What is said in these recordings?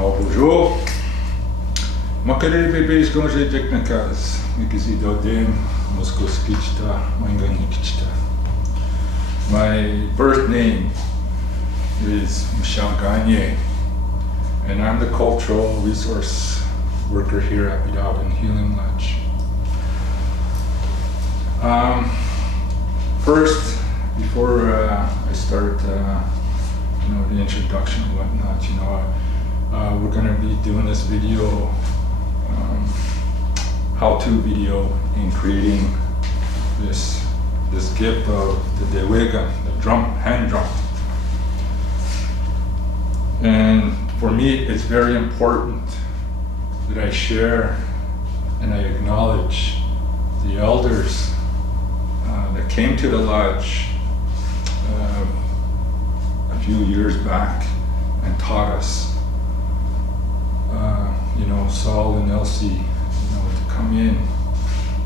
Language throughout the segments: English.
Bonjour. Makere bebês gonje teknakas, mikizidodem, moskoskichta, manganikchta. My birth name is Michel Gagne, and I'm the cultural resource worker here at Bidawin Healing Lodge. First, before I start, the introduction and whatnot, we're going to be doing this video, how-to video in creating this gift of the Dewega, the drum, hand drum. And for me, it's very important that I share and I acknowledge the elders that came to the lodge a few years back and taught us, Saul and Elsie, to come in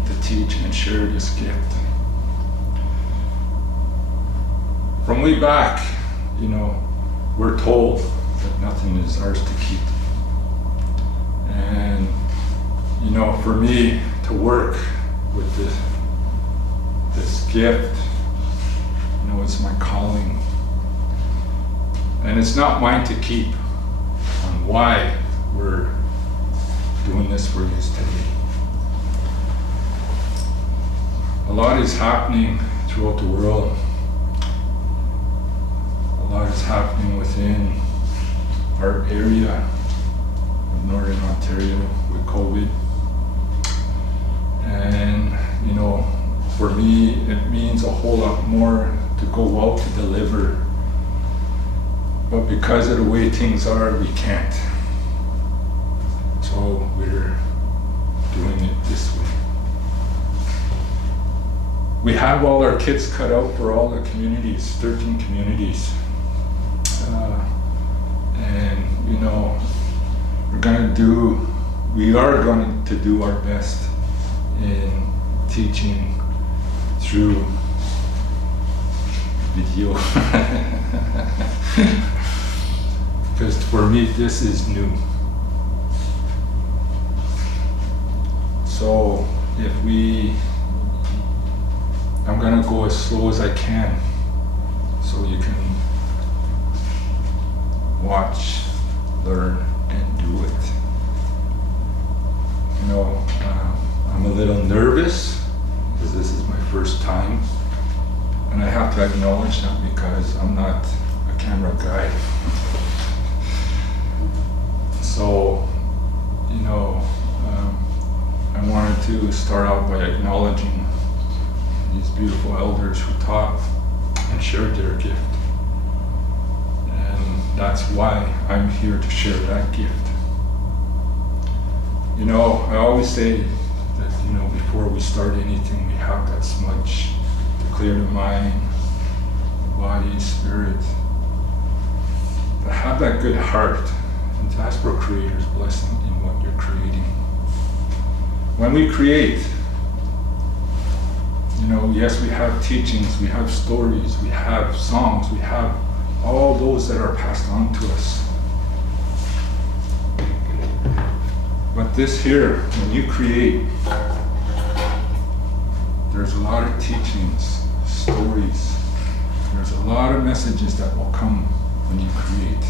to teach and share this gift. From way back, we're told that nothing is ours to keep. And, for me to work with this gift, it's my calling. And it's not mine to keep on why we're doing this for you today. A lot is happening throughout the world. A lot is happening within our area of Northern Ontario with COVID. And, for me, it means a whole lot more to go out to deliver. But because of the way things are, we can't. So we're doing it this way. We have all our kits cut out for all the communities, 13 communities. And we are going to do our best in teaching through video. Because for me, this is new. So I'm gonna go as slow as I can so you can watch, learn, and do it. I'm a little nervous because this is my first time, and I have to acknowledge that because I'm not a camera guy. So, I wanted to start out by acknowledging these beautiful elders who taught and shared their gift. And that's why I'm here to share that gift. I always say that, before we start anything, we have that smudge to clear the mind, the body, spirit, to have that good heart, and to ask for Creator's blessing in what you're creating. When we create, yes, we have teachings, we have stories, we have songs, we have all those that are passed on to us. But this here, when you create, there's a lot of teachings, stories, there's a lot of messages that will come when you create.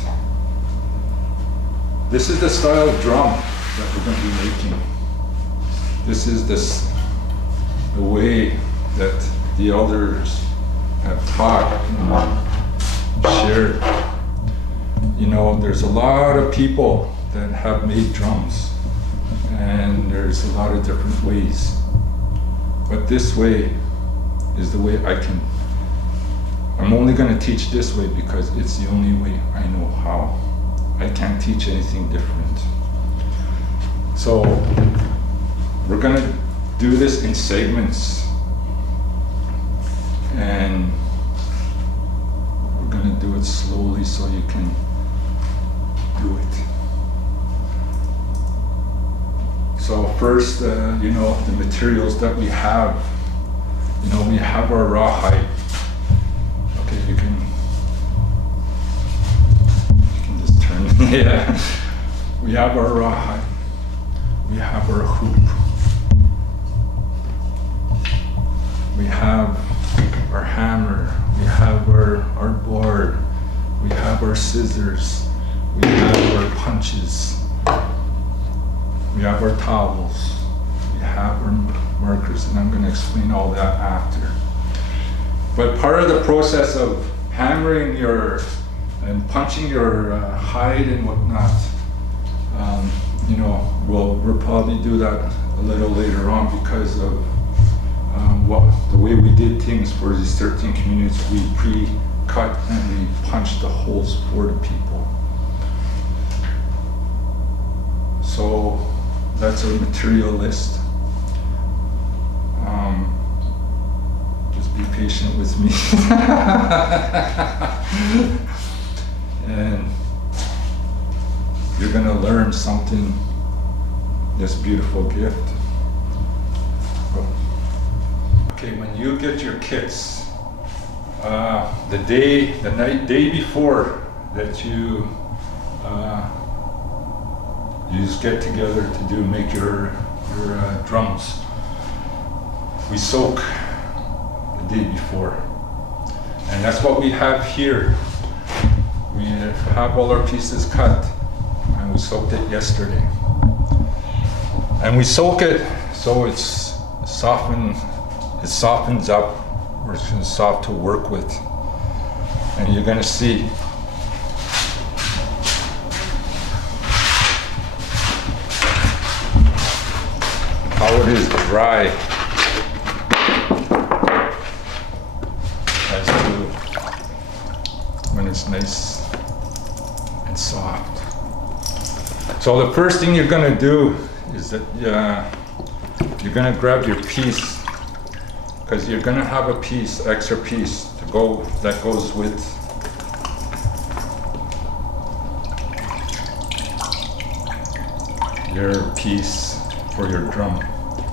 This is the style of drum that we're going to be making. This is the way that the elders have taught and shared. There's a lot of people that have made drums, and there's a lot of different ways. But this way is the way I'm only going to teach this way because it's the only way I know how. I can't teach anything different. So we're going to do this in segments, and we're going to do it slowly so you can do it. So first, the materials that we have, we have our rawhide. Okay, you can just turn, yeah. We have our rawhide. We have our hoop. We have our hammer. We have our board. We have our scissors. We have our punches. We have our towels. We have our markers, and I'm going to explain all that after. But part of the process of hammering and punching your hide and whatnot, we'll probably do that a little later on because of the way we did things for these 13 communities. We pre-cut and we punched the holes for the people. So that's our material list. Just be patient with me. And you're gonna learn something, this beautiful gift. Okay, when you get your kits, the day before that you just get together to make your drums, we soak the day before, and that's what we have here. We have all our pieces cut, and we soaked it yesterday. And we soak it so it softens up, or it's soft to work with. And you're gonna see how it is dry as to when it's nice and soft. So the first thing you're gonna do is that you're gonna grab your piece, because you're gonna have a extra piece that goes with your piece for your drum.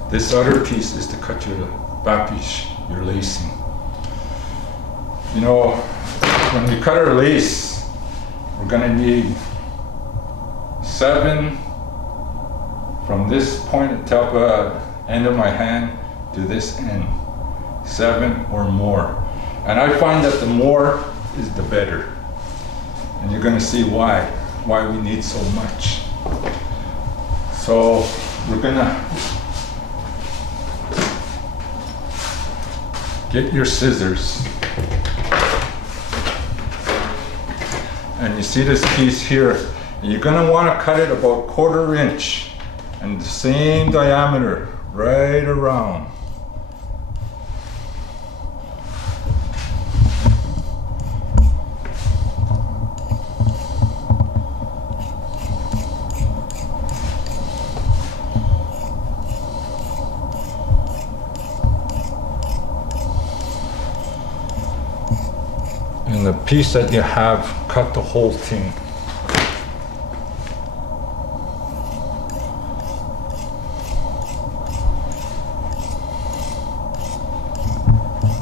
This other piece is to cut your bapiche, your lacing. When we cut our lace, we're gonna need 7 from this point at the end of my hand to this end. 7 or more. And I find that the more is the better. And you're gonna see why we need so much. So we're gonna get your scissors. And you see this piece here, you're gonna wanna cut it about 1/4 inch and the same diameter right around. And the piece that you have, cut the whole thing.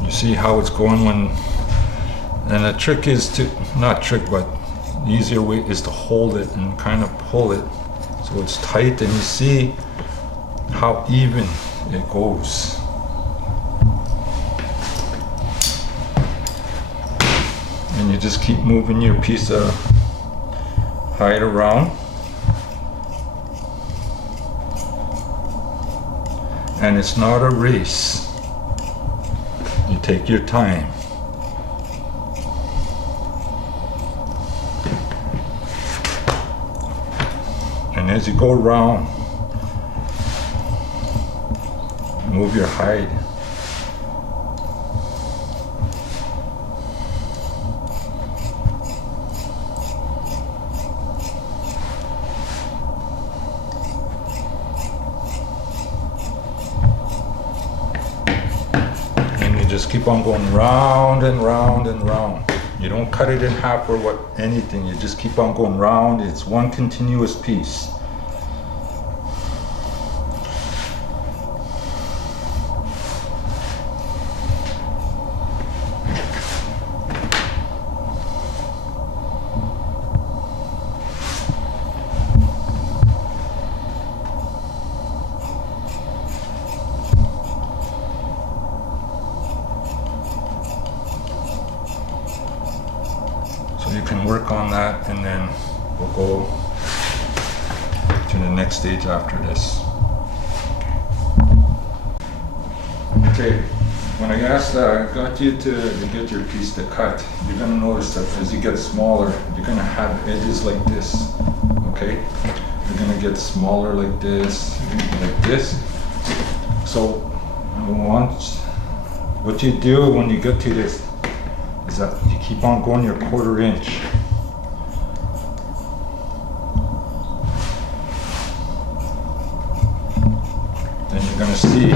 You see how it's going and the trick is but the easier way is to hold it and kind of pull it so it's tight, and you see how even it goes. And you just keep moving your piece of hide around. And it's not a race. You take your time. And as you go around, move your hide. Just keep on going round and round and round. You don't cut it in half or anything. You just keep on going round. It's one continuous piece. we'll go to the next stage after this. Okay, when I got you to get your piece to cut, you're gonna notice that as you get smaller, you're gonna have edges like this, okay? You're gonna get smaller like this, like this. So what you do when you get to this is that you keep on going your 1/4 inch. Then you're gonna see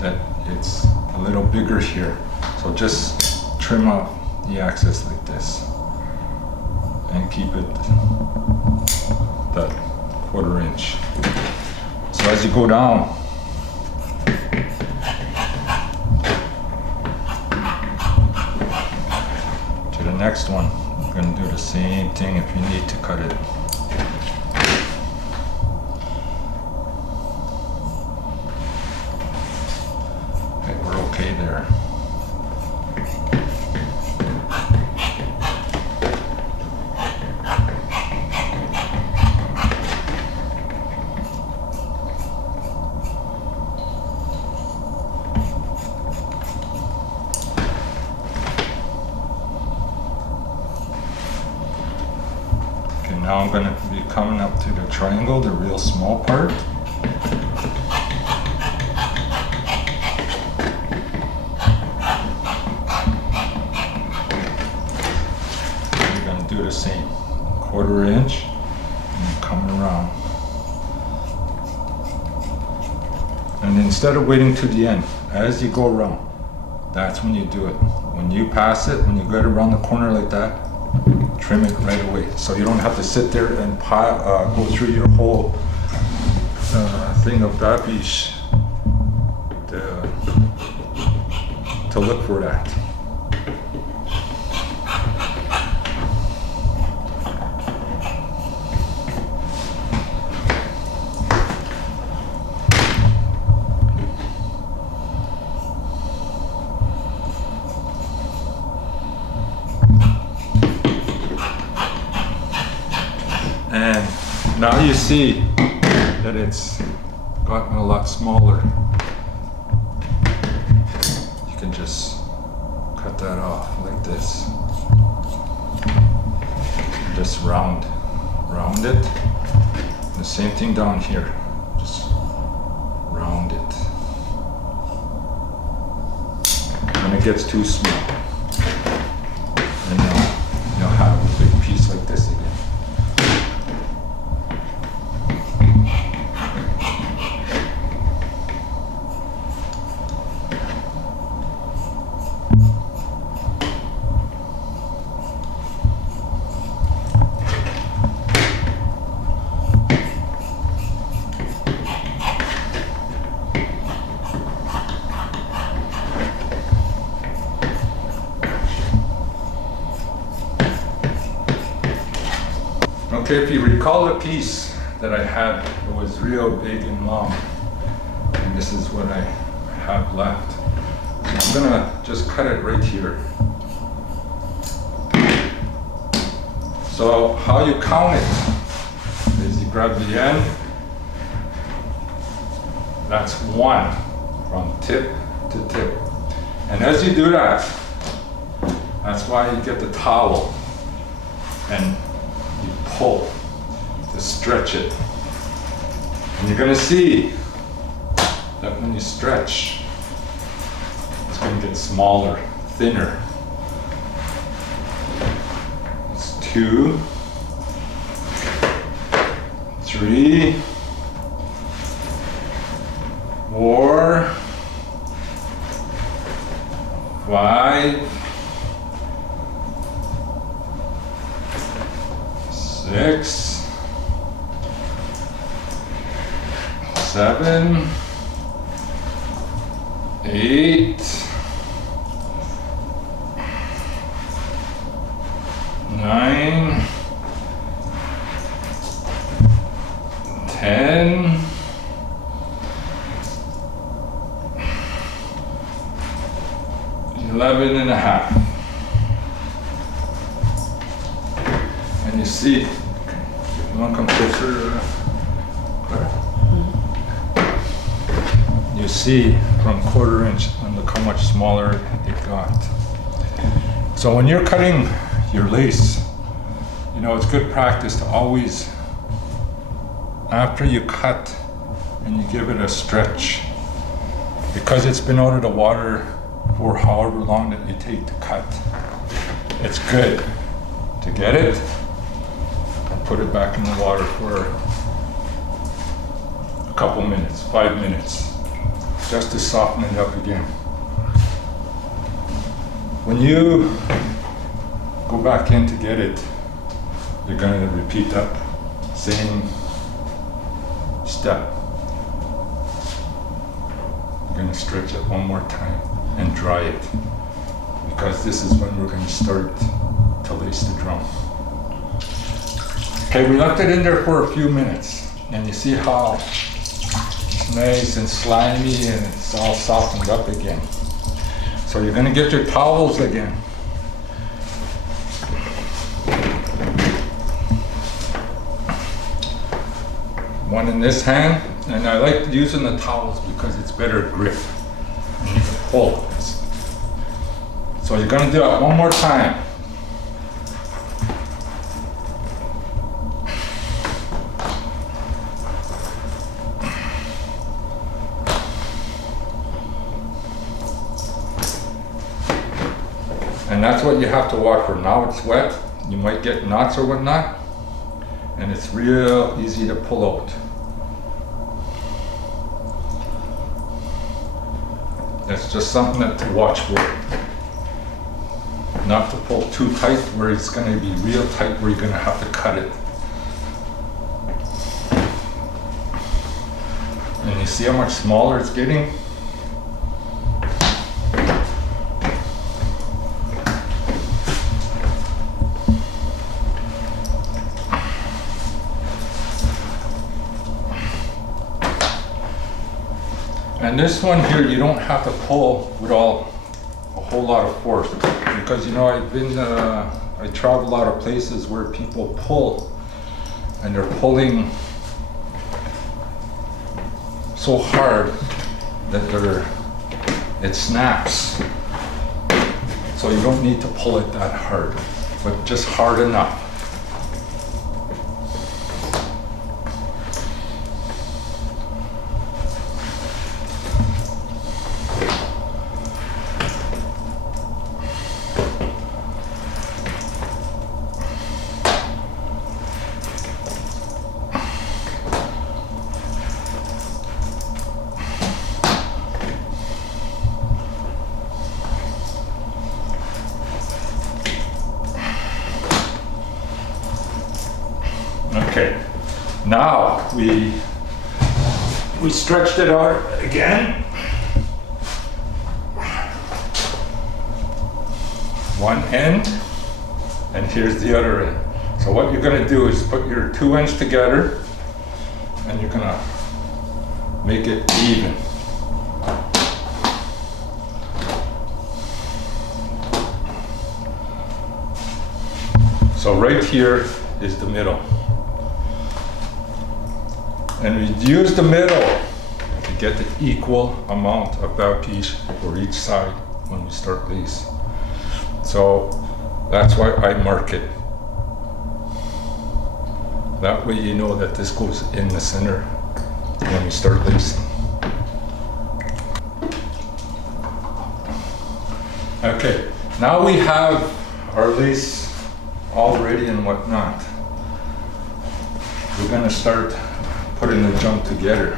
that it's a little bigger here. So just trim off the axis like this and keep it that 1/4 inch. So as you go down, to the next one, you're gonna do the same thing if you need to cut it. Okay, there. Okay, now I'm going to be coming up to the triangle, the real small part. Do the same 1/4 inch and come around, and instead of waiting to the end, as you go around, that's when you do it. When you pass it, when you get around the corner like that, trim it right away, so you don't have to sit there and go through your whole thing of babiche to look for that. And now you see that it's gotten a lot smaller. You can just cut that off like this. Just round it. The same thing down here. Just round it. When it gets too small, then you'll have a big piece like this again. Okay, if you recall the piece that I had, it was real big and long, and this is what I have left. So I'm gonna just cut it right here. So how you count it is you grab the end, that's 1 from tip to tip. And as you do that, that's why you get the towel and you pull to stretch it. And you're gonna see that when you stretch, it's gonna get smaller, thinner. It's 2, 3, 4, 5, 6, 7, 8, 9, 10, 11 and a half. And you see, You want to come closer, Claire? You see from 1/4 inch, and look how much smaller it got. So when you're cutting your lace, you know, it's good practice to always, after you cut and you give it a stretch, because it's been out of the water for however long that you take to cut, it's good to get it and put it back in the water for a couple minutes, 5 minutes, just to soften it up again. When you go back in to get it, you're going to repeat that same step. You're going to stretch it one more time and dry it, because this is when we're going to start to lace the drum. Okay, we left it in there for a few minutes, and you see how it's nice and slimy and it's all softened up again. So you're going to get your towels again. One in this hand, and I like using the towels because it's better grip and you can pull this. So you're going to do it one more time. And that's what you have to watch for. Now it's wet, you might get knots or whatnot, and it's real easy to pull out. It's just something to watch for. Not to pull too tight where it's going to be real tight where you're going to have to cut it. And you see how much smaller it's getting? And this one here, you don't have to pull with a whole lot of force, because you know I travel a lot of places where people pull, and they're pulling so hard that it snaps. So you don't need to pull it that hard, but just hard enough. Okay, now we stretched it out again. One end, and here's the other end. So what you're going to do is put your 2 ends together, and you're going to make it even. So right here is the middle. And we use the middle to get the equal amount of bow piece for each side when we start lace. So that's why I mark it. That way you know that this goes in the center when we start lacing. Okay, now we have our lace all ready and whatnot. We're gonna start putting the drum together.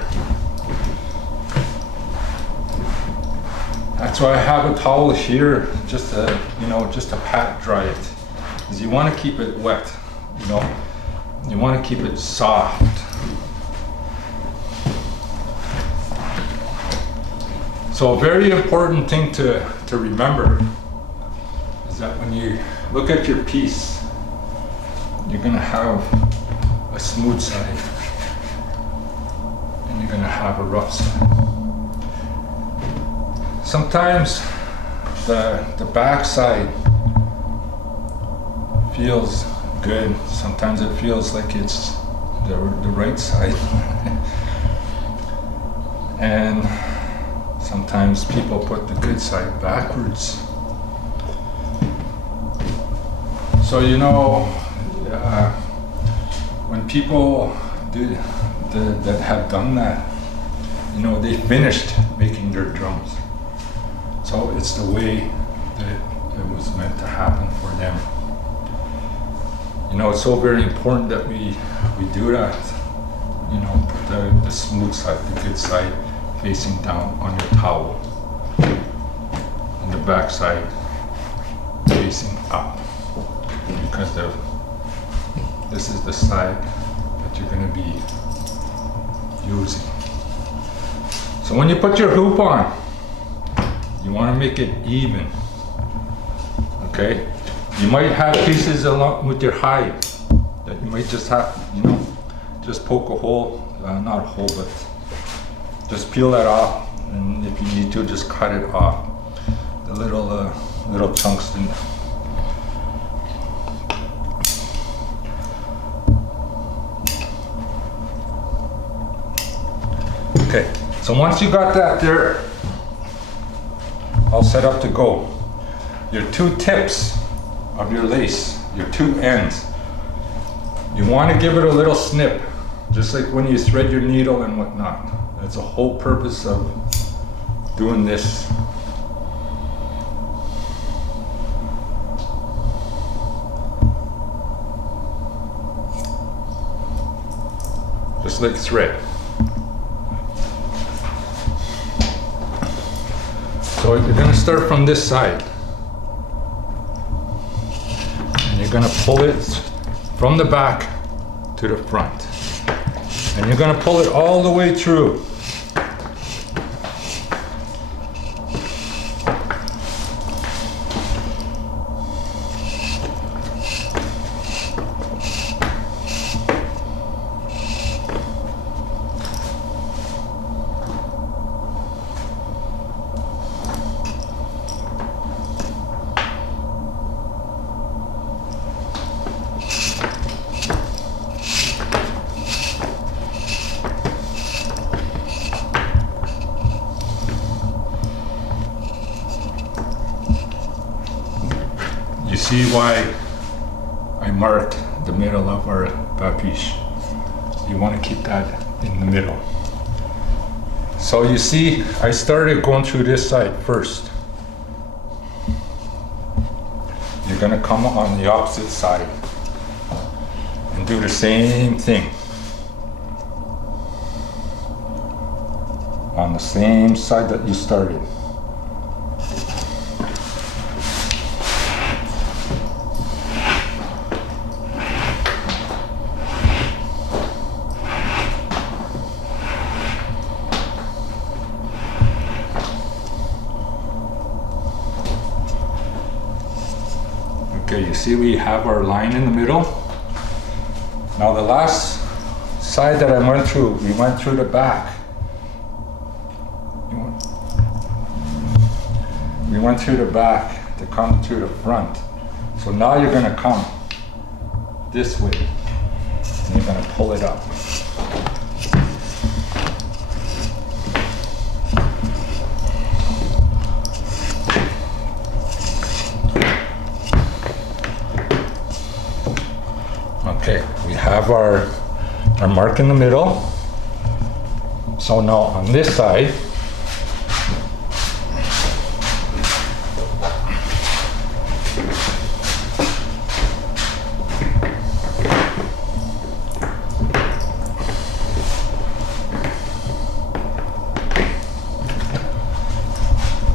That's why I have a towel here, just to pat dry it. Because you want to keep it wet, you know. You want to keep it soft. So a very important thing to remember is that when you look at your piece, you're gonna have a smooth side. You're going to have a rough side. Sometimes the back side feels good. Sometimes it feels like it's the right side. And sometimes people put the good side backwards. So when people that have done that, they finished making their drums. So it's the way that it was meant to happen for them. It's so very important that we do that. Put the smooth side, the good side, facing down on your towel, and the back side facing up, because this is the side that you're going to be using. So when you put your hoop on, you want to make it even. Okay? You might have pieces along with your hide that you might just have, just poke a hole, not a hole, but just peel that off, and if you need to, just cut it off. The little chunks in there. Okay, so once you got that there all set up to go, your two tips of your lace, your two ends, you want to give it a little snip, just like when you thread your needle and whatnot. That's the whole purpose of doing this. Just like thread. So you're going to start from this side. And you're going to pull it from the back to the front. And you're going to pull it all the way through. See why I marked the middle of our babiche. You want to keep that in the middle. So you see, I started going through this side first. You're going to come on the opposite side and do the same thing on the same side that you started. Okay, you see we have our line in the middle. Now the last side that I went through, we went through the back. We went through the back to come to the front. So now you're gonna come this way and you're gonna pull it up. Okay, we have our mark in the middle. So now on this side,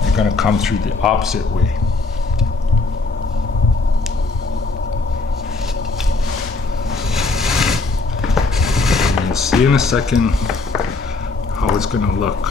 you're going to come through the opposite way. See in a second how it's going to look.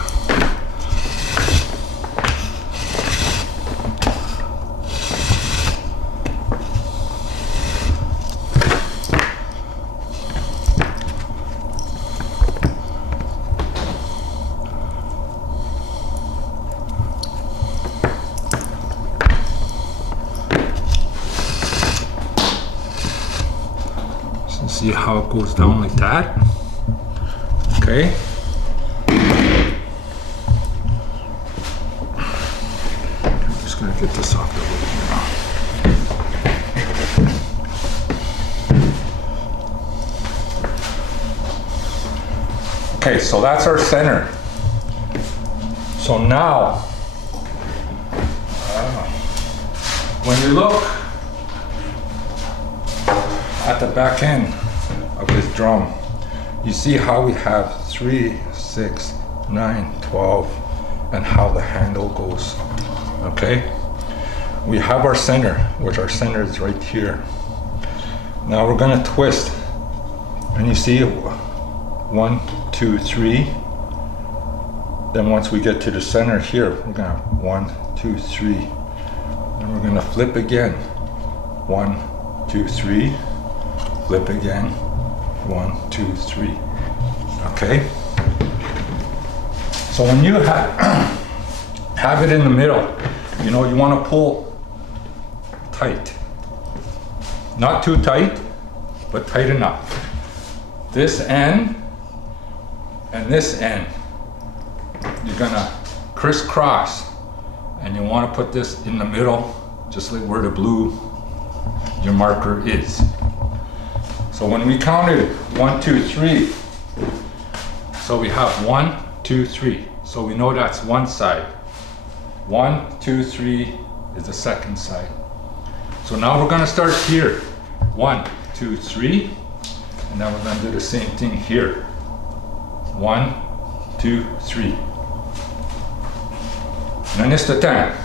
See how it goes down like that? Okay. I'm just gonna get this off the way now. Okay, so that's our center. So now, when you look at the back end of this drum, you see how we have 3, 6, 9, 12, and how the handle goes, okay? We have our center, which our center is right here. Now we're gonna twist, and you see 1, 2, 3. Then once we get to the center here, we're gonna 1, 2, 3. Then we're gonna flip again. 1, 2, 3. Flip again. 1, 2, 3. Okay? So when you have it in the middle, you know, you wanna pull tight. Not too tight, but tight enough. This end and this end, you're gonna crisscross, and you wanna put this in the middle, just like where the blue, your marker is. So when we counted 1, 2, 3, so we have 1, 2, 3. So we know that's one side. 1, 2, 3 is the second side. So now we're gonna start here. 1, 2, 3, and then we're gonna do the same thing here. 1, 2, 3. Non este temps.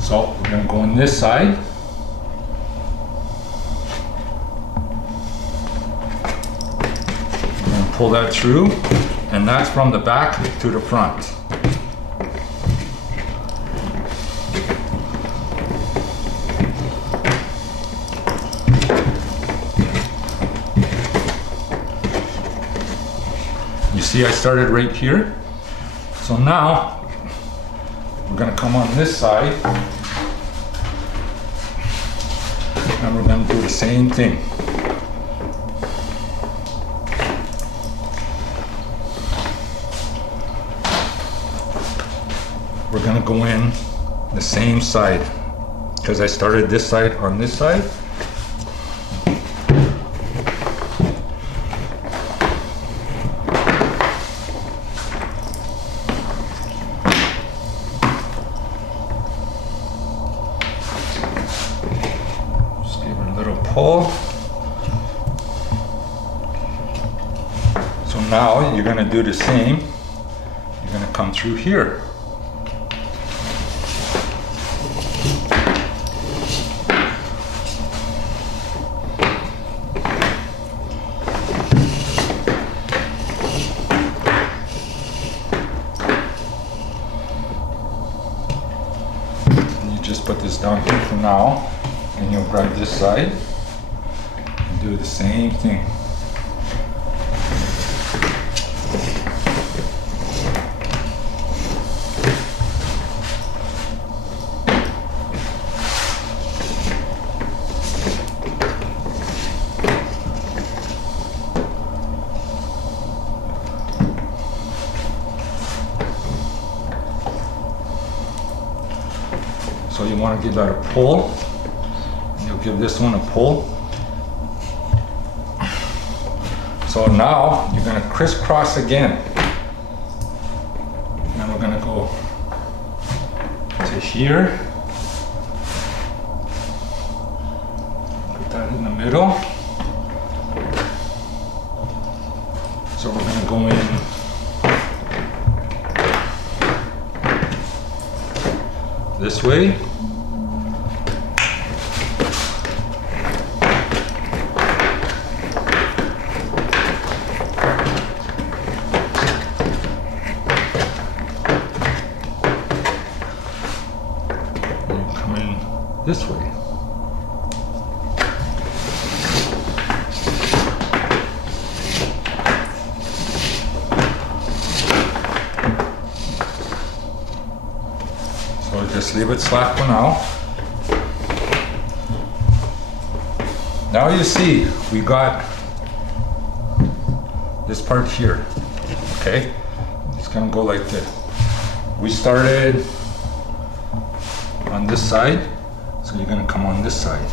So we're going to go on this side. We're going to pull that through, and that's from the back to the front. You see I started right here. So now we're going to come on this side, and we're going to do the same thing. We're going to go in the same side, because I started this side on this side. Pull. So now you're going to do the same. You're going to come through here. And you just put this down here for now, and you'll grab this side. Do the same thing. So you want to give that a pull. You'll give this one a pull. So now you're going to crisscross again. And we're going to go to here. Put that in the middle. So we're going to go in this way. This way. Just leave it slack for now. Now you see, we got this part here, okay? It's gonna go like this. We started on this side, so you're gonna come on this side.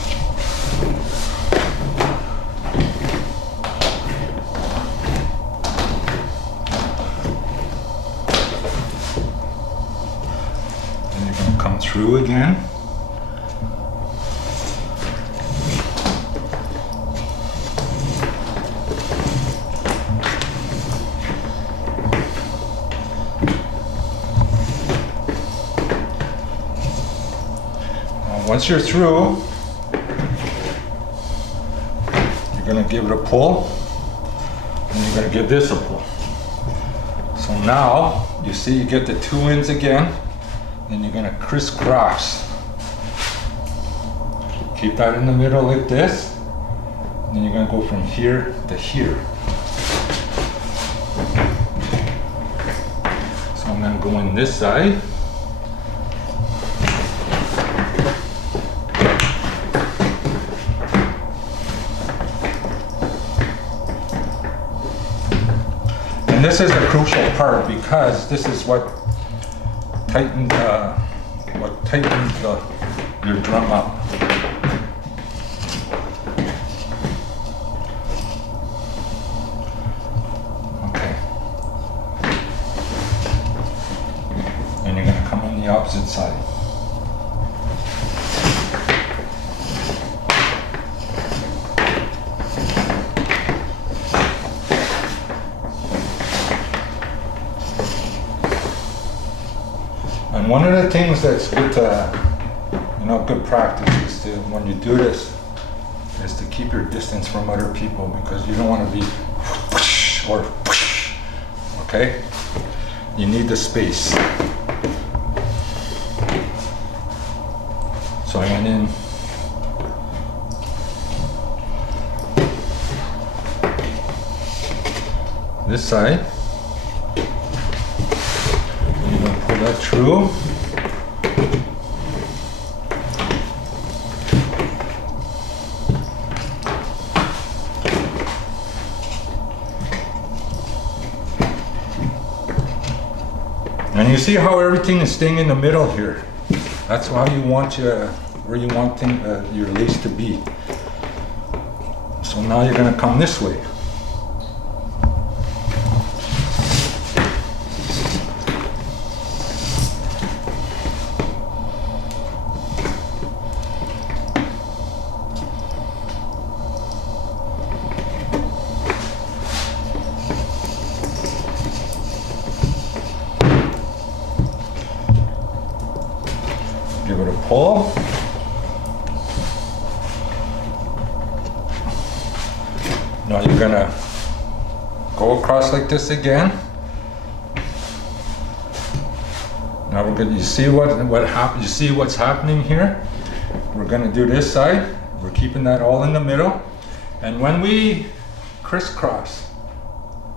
Then you're gonna come through again. Once you're through, you're going to give it a pull, and you're going to give this a pull. So now, you see you get the two ends again, and you're going to crisscross. Keep that in the middle like this, and then you're going to go from here to here. So I'm going to go in this side. And this is a crucial part because this is what tightens your drum up. Okay. And you're going to come on the opposite side. And one of the things that's good to, good practice is to, when you do this, is to keep your distance from other people because you don't want to be whoosh or whoosh, okay? You need the space. So I went in. This side. Pull that through. And you see how everything is staying in the middle here. That's why you want where you want your lace to be. So now you're going to come this way. Give it a pull. Now you're gonna go across like this again. Now we're gonna, you see you see what's happening here? We're gonna do this side. We're keeping that all in the middle. And when we crisscross,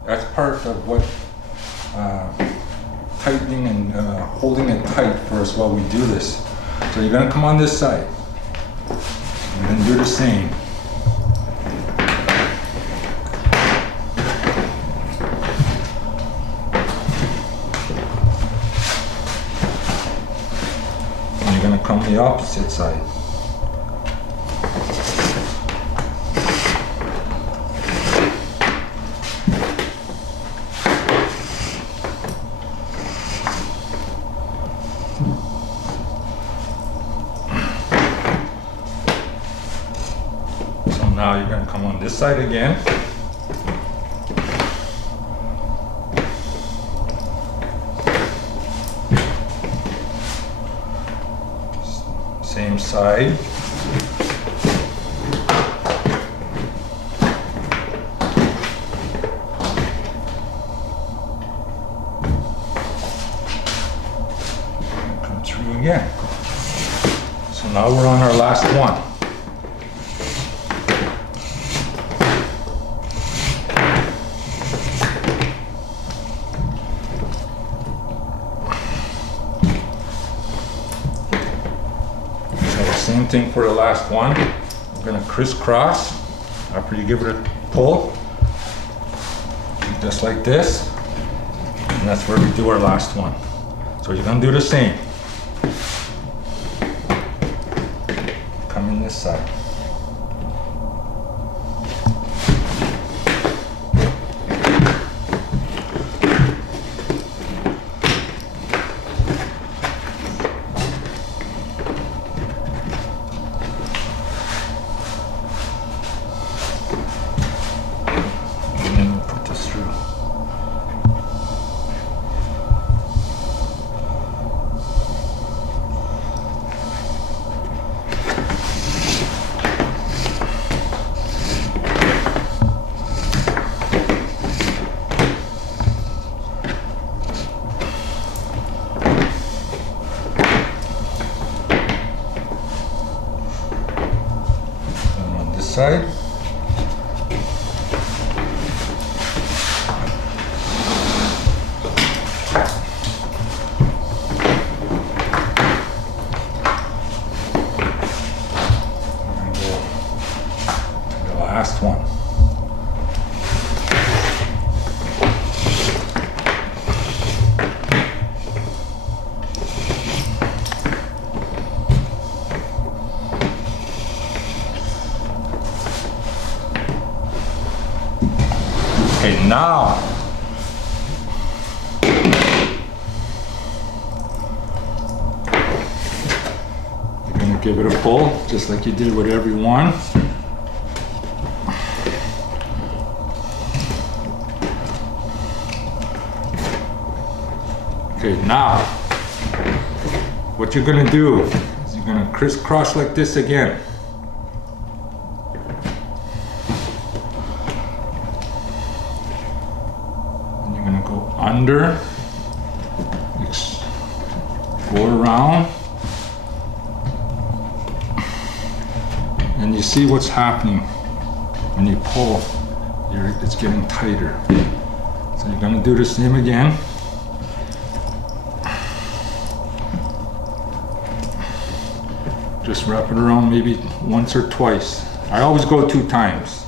that's part of what tightening and holding it tight for us while we do this. So you're going to come on this side. You're going to do the same. And you're going to come the opposite side. Now you're going to come on this side again. Same side. Come through again. So now we're on our last one. same thing for the last one. We're gonna crisscross after you give it a pull, just like this, and that's where we do our last one. So you're gonna do the same. Come in this side. Side. And go to the last one. Okay, now you're going to give it a pull, just like you did with every one. Okay, now what you're going to do is you're going to crisscross like this again. Under, go around, and you see what's happening when you pull. It's getting tighter. So you're going to do the same again. Just wrap it around maybe once or twice. I always go 2 times.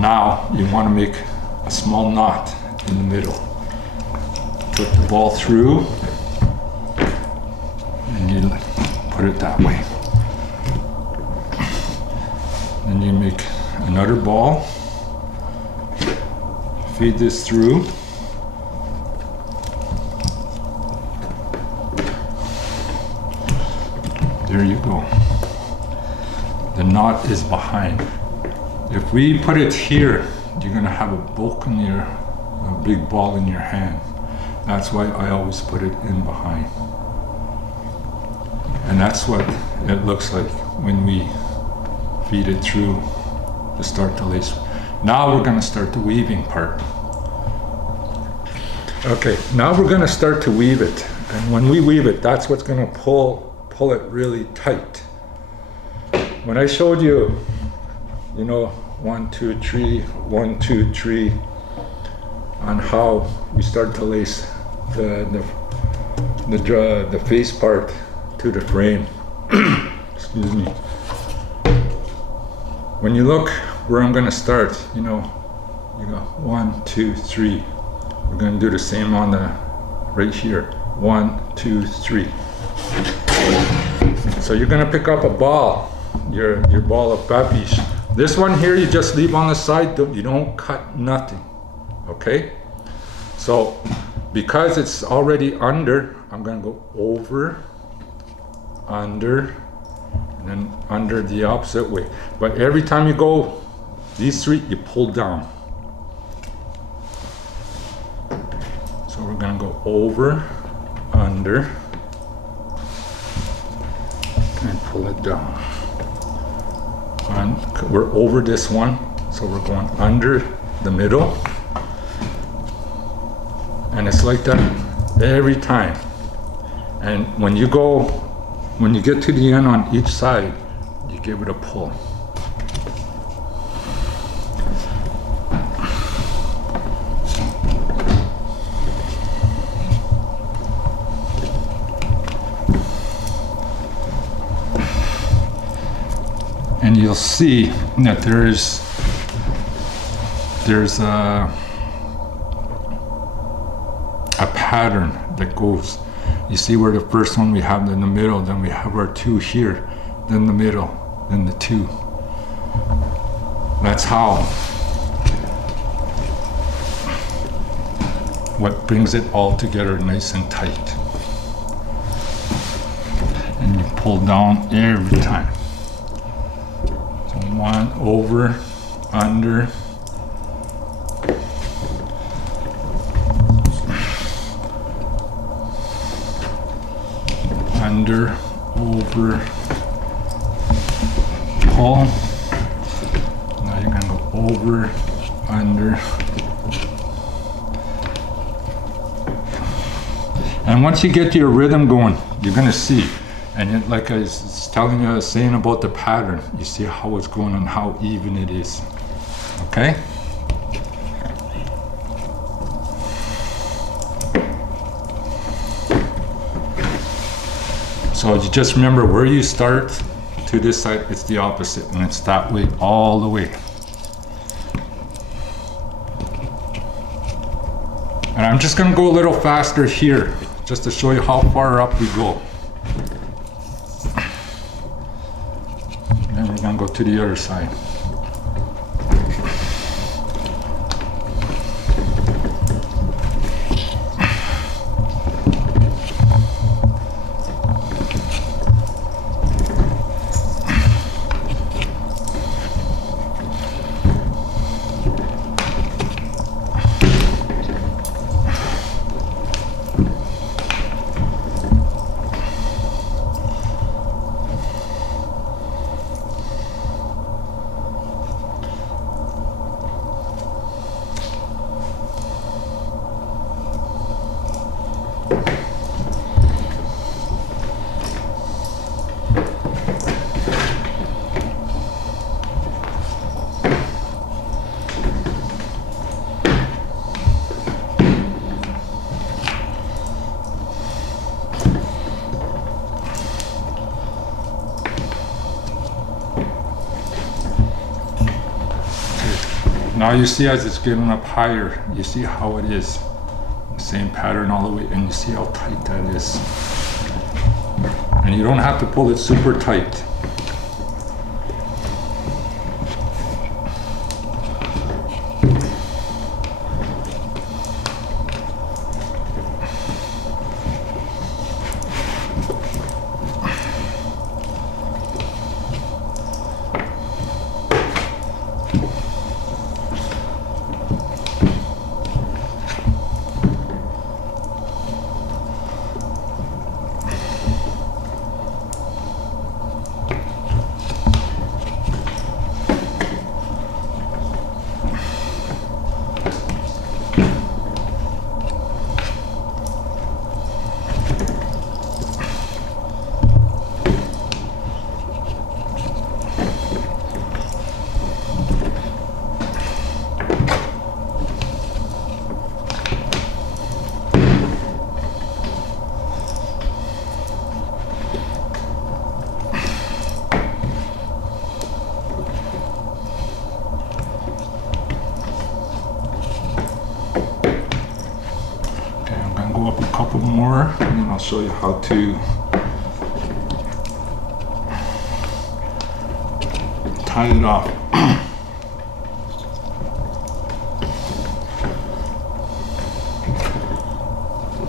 Now you want to make a small knot in the middle. Put the ball through and you put it that way. Then you make another ball, feed this through. There you go. The knot is behind. If we put it here, you're gonna have a bulk in a big ball in your hand. That's why I always put it in behind. And that's what it looks like when we feed it through to start the lace. Now we're gonna start the weaving part. Okay, now we're gonna start to weave it. And when we weave it, that's what's gonna pull it really tight. When I showed you, 1, 2, 3, 1, 2, 3, on how we start to lace the face part to the frame. Excuse me. When you look where I'm going to start, you go 1, 2, 3. We're going to do the same on the right here. 1, 2, 3. So you're going to pick up a ball, your ball of papiche. This one here, you just leave on the side, you don't cut nothing, okay? So, because it's already under, I'm gonna go over, under, and then under the opposite way. But every time you go, these 3, you pull down. So we're gonna go over, under, and pull it down. We're over this one, so we're going under the middle, and it's like that every time. And when you get to the end on each side, you give it a pull. you'll see that there's a pattern that goes. You see where the first one we have in the middle, then we have our 2 here, then the middle, then the 2. That's how. What brings it all together nice and tight. And you pull down every time. So 1 over, under, under, over, pull. Now you're gonna go over, under. And once you get your rhythm going, you're gonna see. And like I was telling you, saying about the pattern, you see how it's going and how even it is. Okay? So you just remember where you start to this side, it's the opposite, and it's that way all the way. And I'm just gonna go a little faster here, just to show you how far up we go. Then we're gonna go to the other side. Now you see as it's getting up higher, you see how it is. The same pattern all the way, and you see how tight that is. And you don't have to pull it super tight. Couple more, and then I'll show you how to tie it off.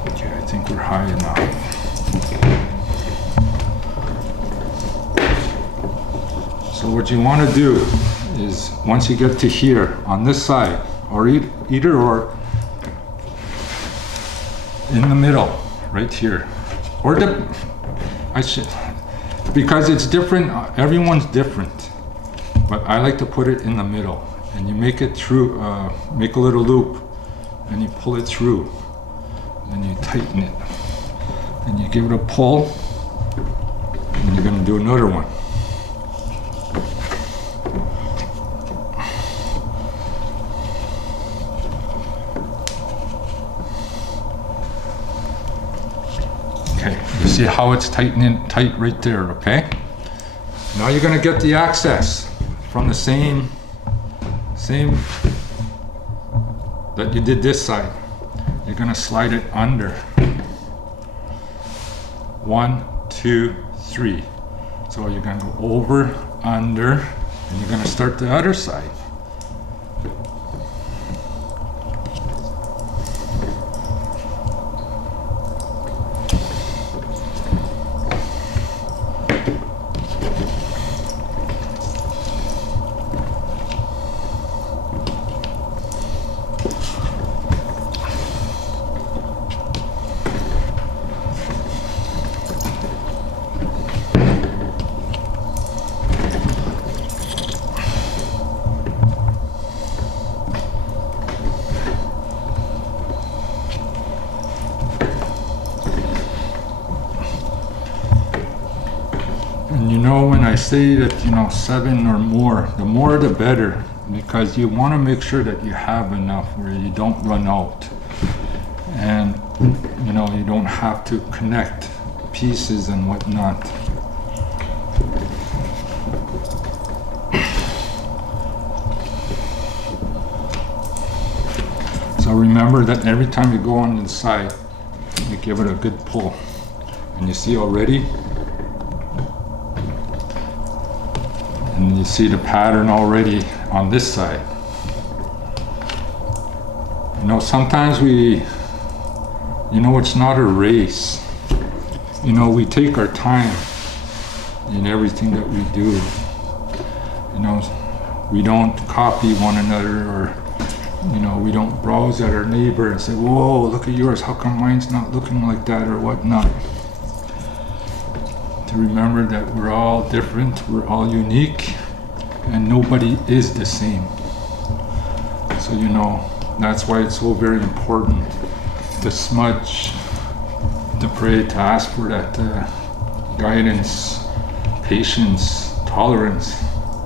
Okay, I think we're high enough. So what you want to do is, once you get to here on this side, or either or, in the middle, right here, or because it's different, everyone's different, but I like to put it in the middle, and you make it through, make a little loop, and you pull it through, and you tighten it, and you give it a pull, and you're going to do another one. Okay, you see how it's tightening tight right there, okay? Now you're gonna get the access from the same that you did this side. You're gonna slide it under. 1, 2, 3. So you're gonna go over, under, and you're gonna start the other side. And you know, when I say that, 7 or more, the more the better, because you want to make sure that you have enough where you don't run out. And, you don't have to connect pieces and whatnot. So remember that every time you go on the side, you give it a good pull. And you see already, and you see the pattern already on this side. Sometimes it's not a race. We take our time in everything that we do. We don't copy one another, or we don't browse at our neighbor and say, whoa, look at yours, how come mine's not looking like that, or whatnot. To remember that we're all different, we're all unique, and nobody is the same. So that's why it's so very important to smudge, to pray, to ask for that guidance, patience, tolerance,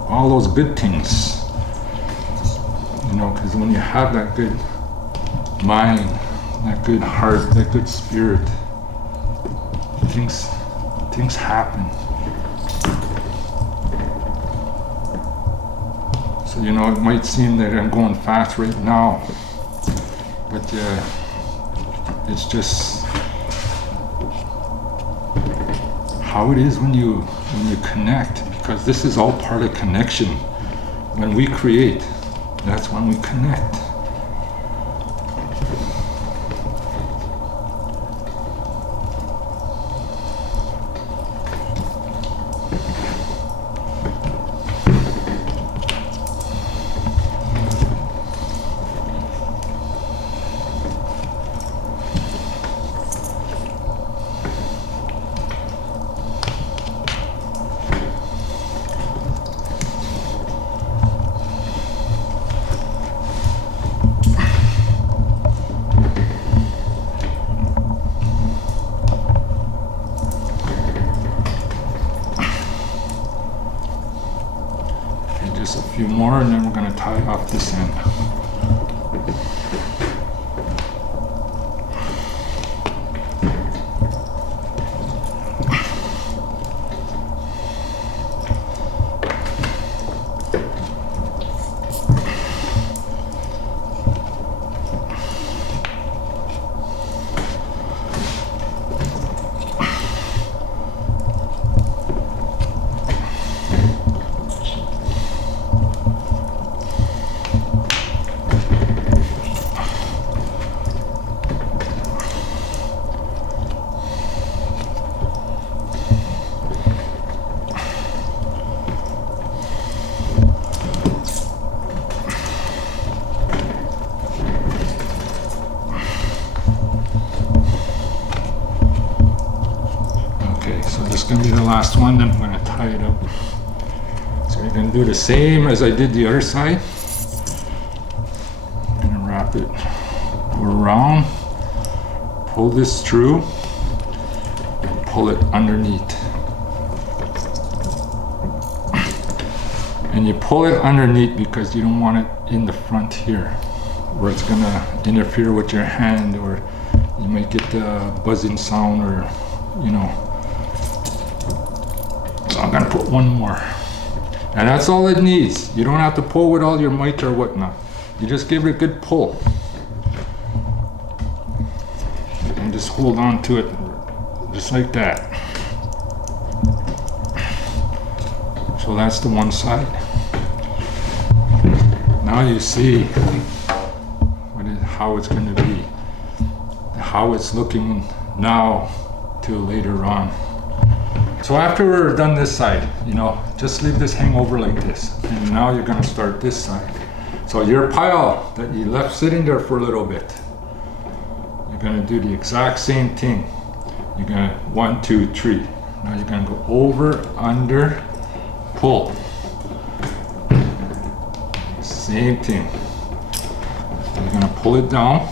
all those good things. Because when you have that good mind, that good heart, that good spirit, things happen. So it might seem that I'm going fast right now, but it's just how it is when you connect, because this is all part of connection. When we create, that's when we connect. Just a few more, and then we're going to tie off this end. Gonna be the last one, then I'm gonna tie it up. So you're gonna do the same as I did the other side. I'm gonna wrap it around, pull this through, and pull it underneath. And you pull it underneath because you don't want it in the front here, where it's gonna interfere with your hand, or you might get the buzzing sound, or So I'm gonna put one more. And that's all it needs. You don't have to pull with all your might or whatnot. You just give it a good pull. And just hold on to it, just like that. So that's the one side. Now you see how it's going to be, how it's looking now to later on. So after we're done this side, just leave this hang over like this. And now you're going to start this side. So your pile that you left sitting there for a little bit, you're going to do the exact same thing. You're going to 1, 2, 3. Now you're going to go over, under, pull. Same thing. You're going to pull it down.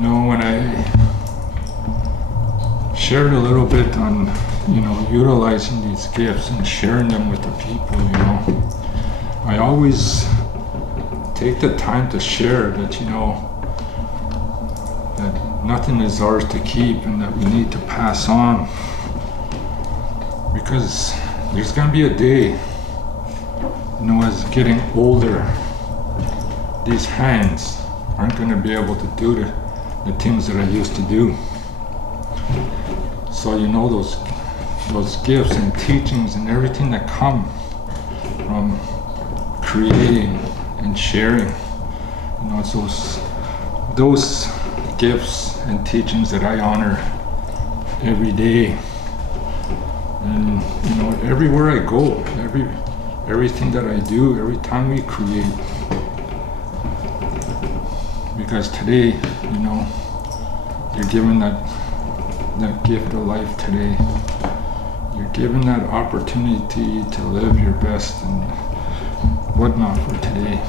When I shared a little bit on, utilizing these gifts and sharing them with the people, I always take the time to share that, that nothing is ours to keep and that we need to pass on. Because there's going to be a day, as getting older, these hands aren't going to be able to do the things that I used to do. So those gifts and teachings and everything that come from creating and sharing, it's those gifts and teachings that I honor every day. And everywhere I go, everything that I do, every time we create. Because today, you're given that gift of life today. You're given that opportunity to live your best and whatnot for today.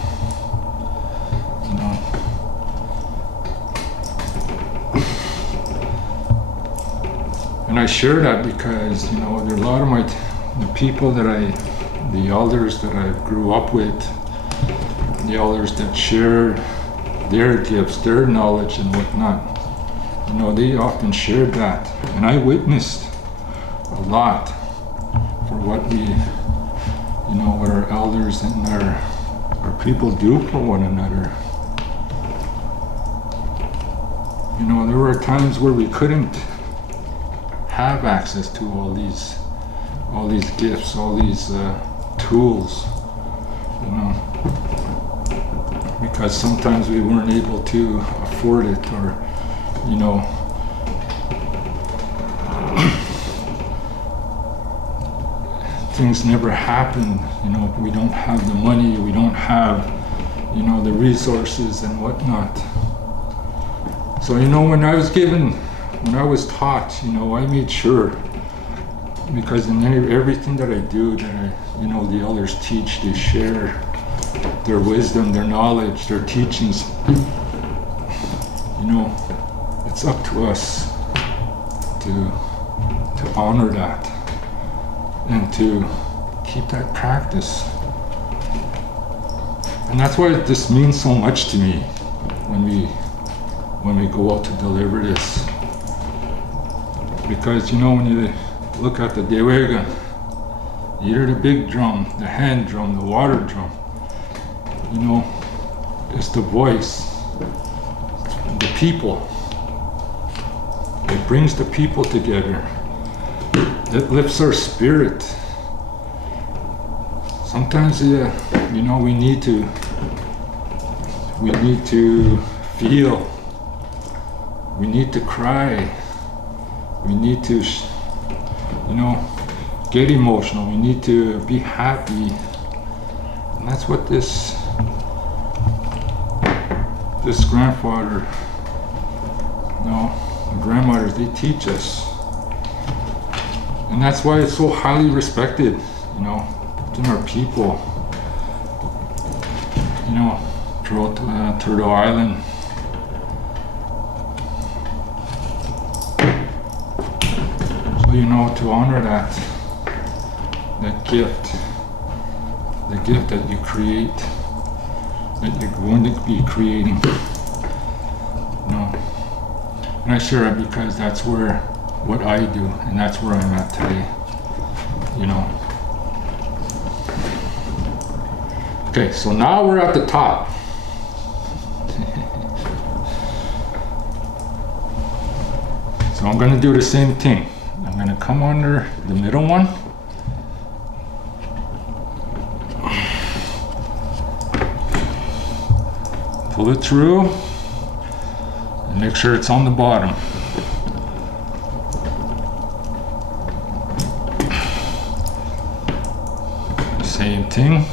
And I share that because, there are a lot of the people the elders that I grew up with, the elders that shared their gifts, their knowledge and whatnot. They often shared that. And I witnessed a lot for what what our elders and our people do for one another. There were times where we couldn't have access to all these gifts, all these tools, because sometimes we weren't able to afford it, or things never happen. We don't have the money, we don't have the resources and whatnot. So when I was taught, I made sure, because in everything that I do, that the elders teach, they share their wisdom, their knowledge, their teachings. It's up to us to honor that and to keep that practice. And that's why this means so much to me when we go out to deliver this. Because when you look at the Dewega, either the big drum, the hand drum, the water drum, it's the voice, the people. It brings the people together. It lifts our spirit. Sometimes, we need to feel. We need to cry. We need to, get emotional. We need to be happy. And that's what this this grandfather, no, the grandmothers, they teach us. And that's why it's so highly respected, you know, in our people, you know, throughout Turtle Island. So, you know, to honor that gift, the gift that you create, that you're going to be creating, you know. And I share it because that's what I do, and that's where I'm at today, you know. Okay, so now we're at the top. So I'm gonna do the same thing. I'm gonna come under the middle one. Pull it through, and make sure it's on the bottom. Same thing.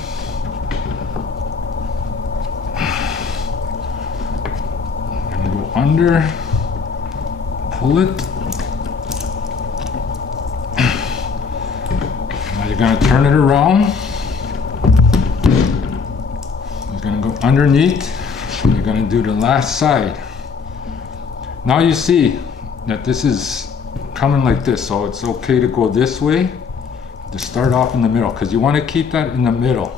I'm gonna go under, pull it. Now you're gonna turn it around. You're gonna go underneath. You're gonna do the last side. Now you see that this is coming like this, so it's okay to go this way, to start off in the middle, because you want to keep that in the middle.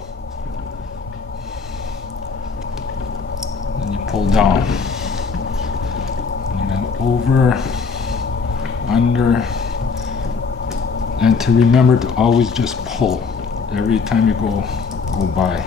Then you pull down. And then over, under, and to remember to always just pull every time you go by.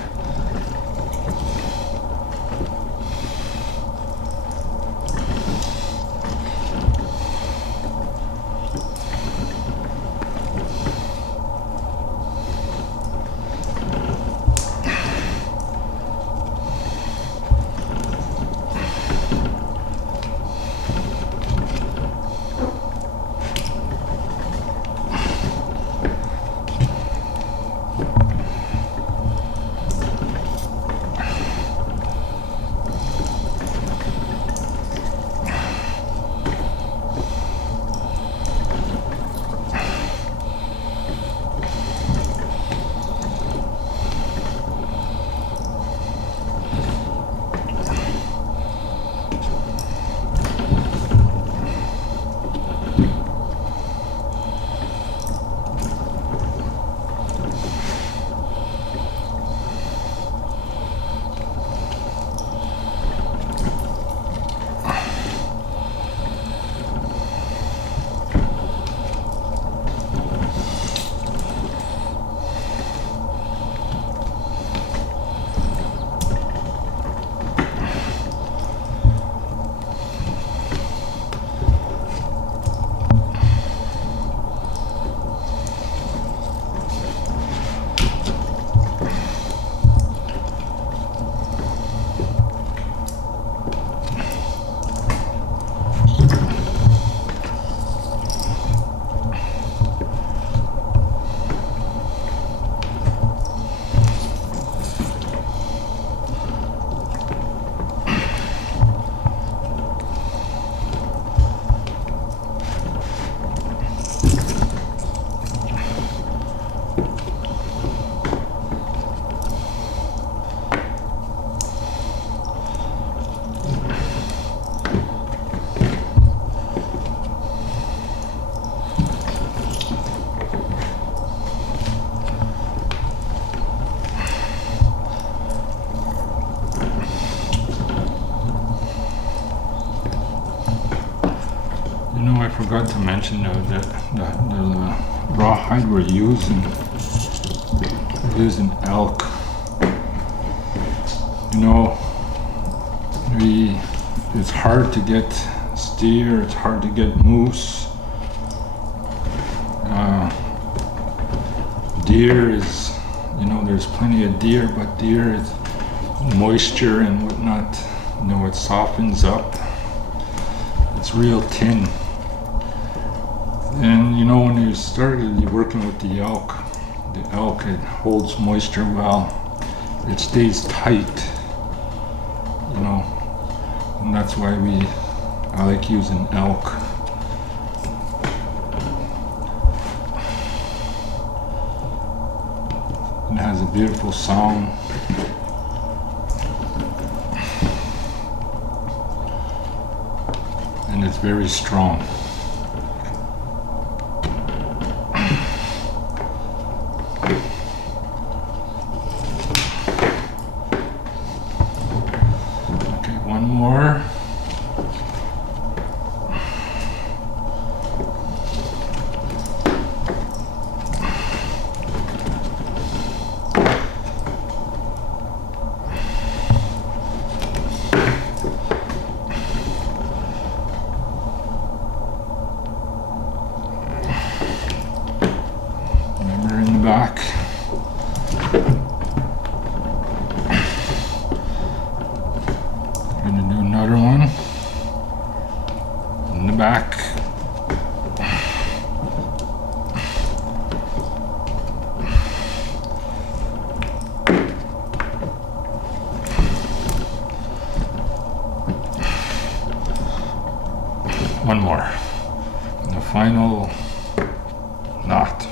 I forgot to mention that the rawhide we're using elk. You know, it's hard to get steer, it's hard to get moose. Deer is, you know, there's plenty of deer, but deer is moisture and whatnot, you know, it softens up. It's real thin. And you know, when you started working with the elk, it holds moisture well. It stays tight, you know. that's why I like using elk. It has a beautiful sound. And it's very strong. Okay, one more. Back. I'm gonna do another one in the back. One more. And the final knot.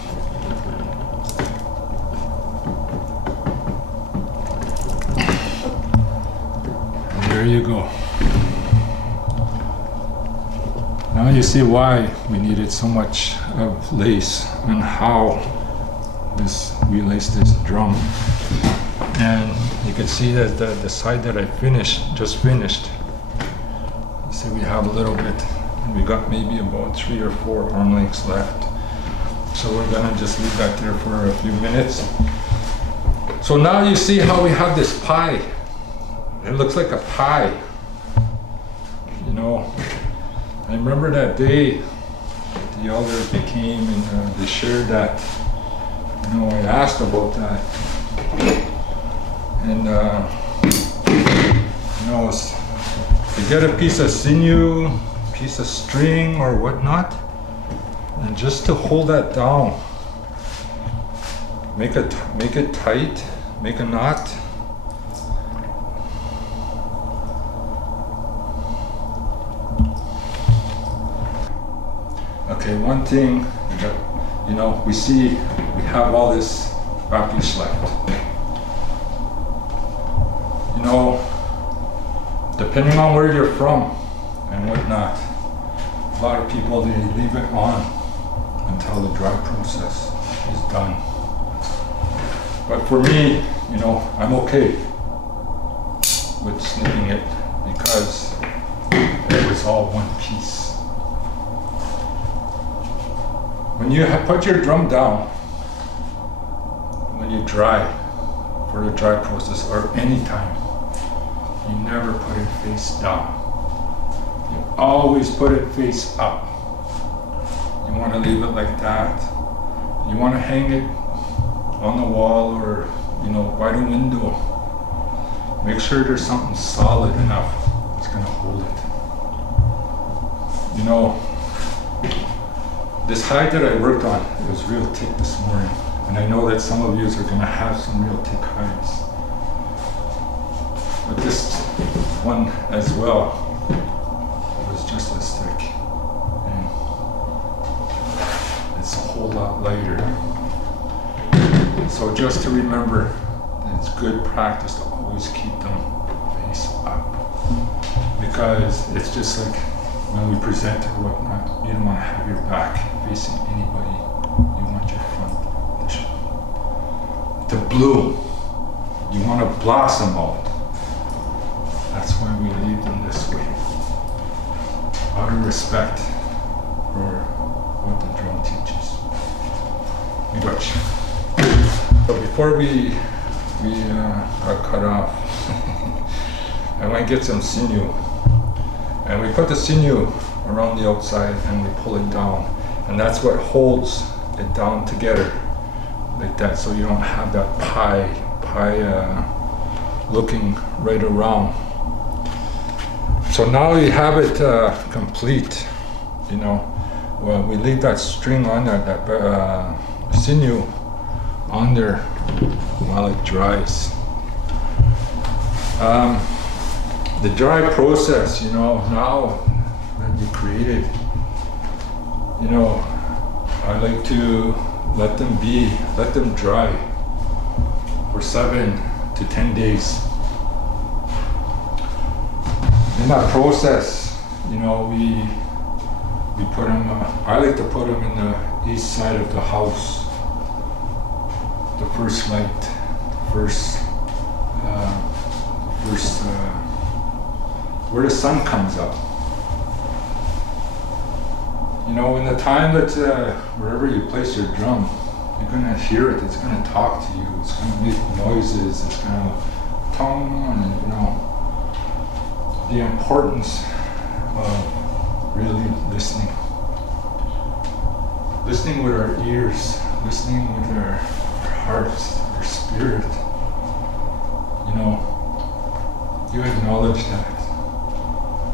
There you go. Now you see why we needed so much of lace and how we laced this drum. And you can see that the side that I just finished. You see we have a little bit, we got maybe about 3 or 4 arm lengths left. So we're gonna just leave that there for a few minutes. So now you see how we have this pie. It looks like a pie. You know, I remember that day the elders became and they shared that. You know, I asked about that. And, you know, you get a piece of sinew, piece of string or whatnot, and just to hold that down, make it tight, make a knot. Okay, one thing that, you know, we have all this wrappage left. You know, depending on where you're from and whatnot, a lot of people, they leave it on until the dry process is done. But for me, you know, I'm okay with snipping it because it was all one piece. When you put your drum down, when you dry, for the dry process or any time, you never put it face down. You always put it face up. You want to leave it like that. You want to hang it on the wall or, you know, by the window. Make sure there's something solid enough that's going to hold it. You know, this hide that I worked on, it was real thick this morning. And I know that some of you are gonna have some real thick hides. But this one as well, it was just as thick. And it's a whole lot lighter. So just to remember that it's good practice to always keep them face up. Because it's just like when we present or whatnot, you don't want to have your back facing anybody. You want your front to bloom. You want to blossom out. That's why we leave them this way. Out of respect for what the drum teaches. Watch. So before we got cut off, I went and get some sinew. And we put the sinew around the outside and we pull it down. And that's what holds it down together like that, so you don't have that pie looking right around. So now you have it complete, you know. Well, we leave that string on there, that sinew on there while it dries. the dry process, you know, now that you created, you know, I like to let them dry for 7 to 10 days. In that process, you know, we put them, I like to put them in the east side of the house, the first light, where the sun comes up. You know, in the time that wherever you place your drum, you're gonna hear it. It's gonna talk to you. It's gonna make noises. It's gonna tone, and you know, the importance of really listening with our ears, listening with our hearts, our spirit. You know, you acknowledge that.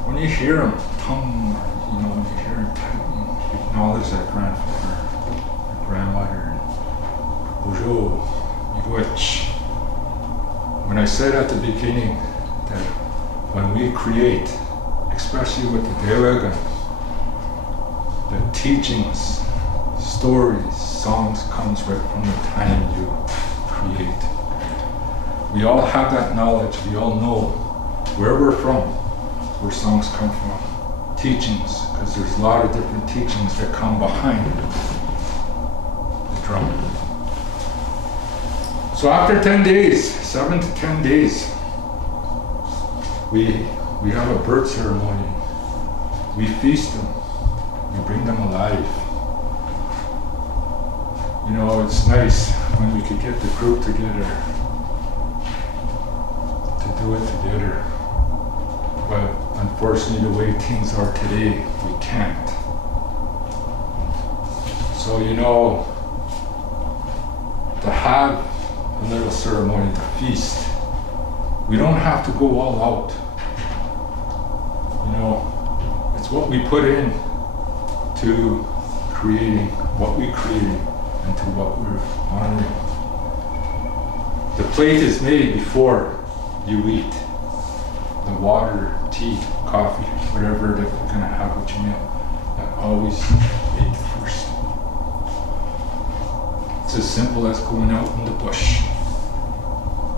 When you hear them, tongue, you know, when you hear it tightening, you acknowledge that grandfather, or grandmother, and bonjour, miigwech. When I said at the beginning that when we create, especially with the Dewagan, the teachings, stories, songs comes right from the time you create. We all have that knowledge. We all know where we're from, where songs come from, teachings, because there's a lot of different teachings that come behind the drum. So after 10 days, 7 to 10 days, we have a birth ceremony. We feast them. We bring them alive. You know, it's nice when we could get the group together to do it together. But unfortunately, the way things are today, we can't. So, you know, to have a little ceremony, to feast, we don't have to go all out. You know, it's what we put in to creating what we created and to what we're honoring. The plate is made before you eat. The water, tea, coffee, whatever that you're gonna have with your meal, that always made first. It's as simple as going out in the bush,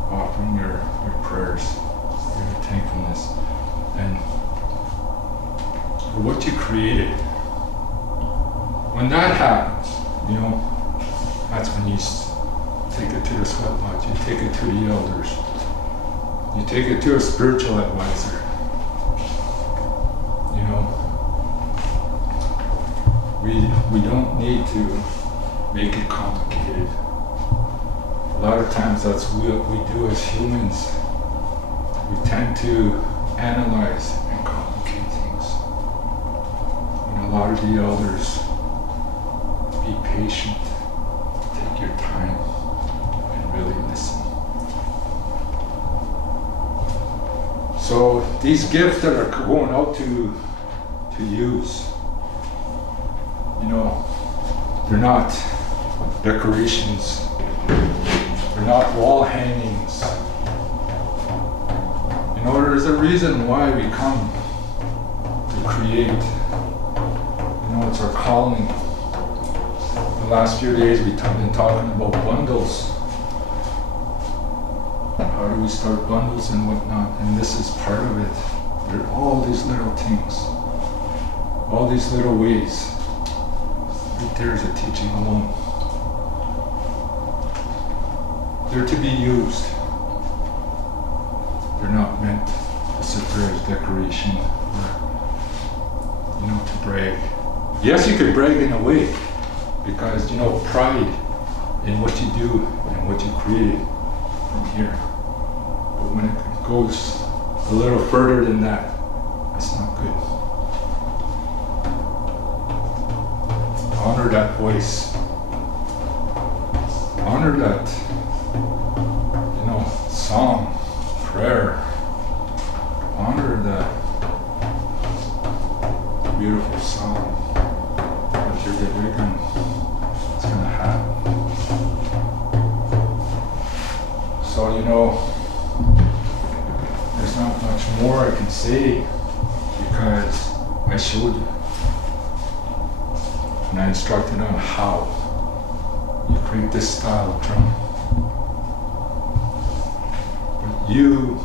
offering your prayers, your thankfulness, and for what you created. When that happens, you know, that's when you take it to the sweat lodge, you take it to the elders, you take it to a spiritual advisor. You know, we don't need to make it complicated. A lot of times that's what we do as humans. We tend to analyze and complicate things. And a lot of the elders, be patient, take your time, and really listen. So these gifts that are going out to use, you know, they're not decorations, they're not wall hangings. You know, there's a reason why we come to create. You know, it's our calling. The last few days we've been talking about bundles. How do we start bundles and whatnot? And this is part of it. There are all these little things, all these little ways. Right there is a teaching alone. They're to be used. They're not meant to sit there as decoration or, you know, to brag. Yes, you could brag in a way, because, you know, pride in what you do and what you created from here. But when it goes a little further than that, it's not good. Honor that voice. Honor that, you know, song, prayer. Honor the beautiful song that you're getting. It's gonna happen. So, you know, there's not much more I can say because I showed you. And I instructed on how you create this style of drum. But you,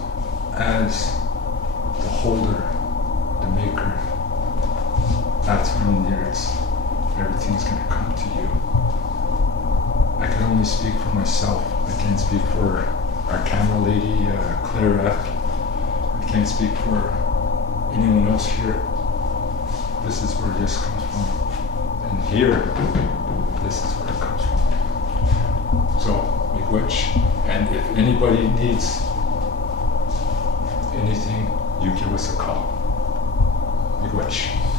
as the holder, the maker, that's when everything's gonna come to you. I can only speak for myself. I can't speak for our camera lady, Clara. I can't speak for anyone else here. This is where this comes from. And here, this is where it comes from. So, miigwech. And if anybody needs anything, you give us a call. Miigwech.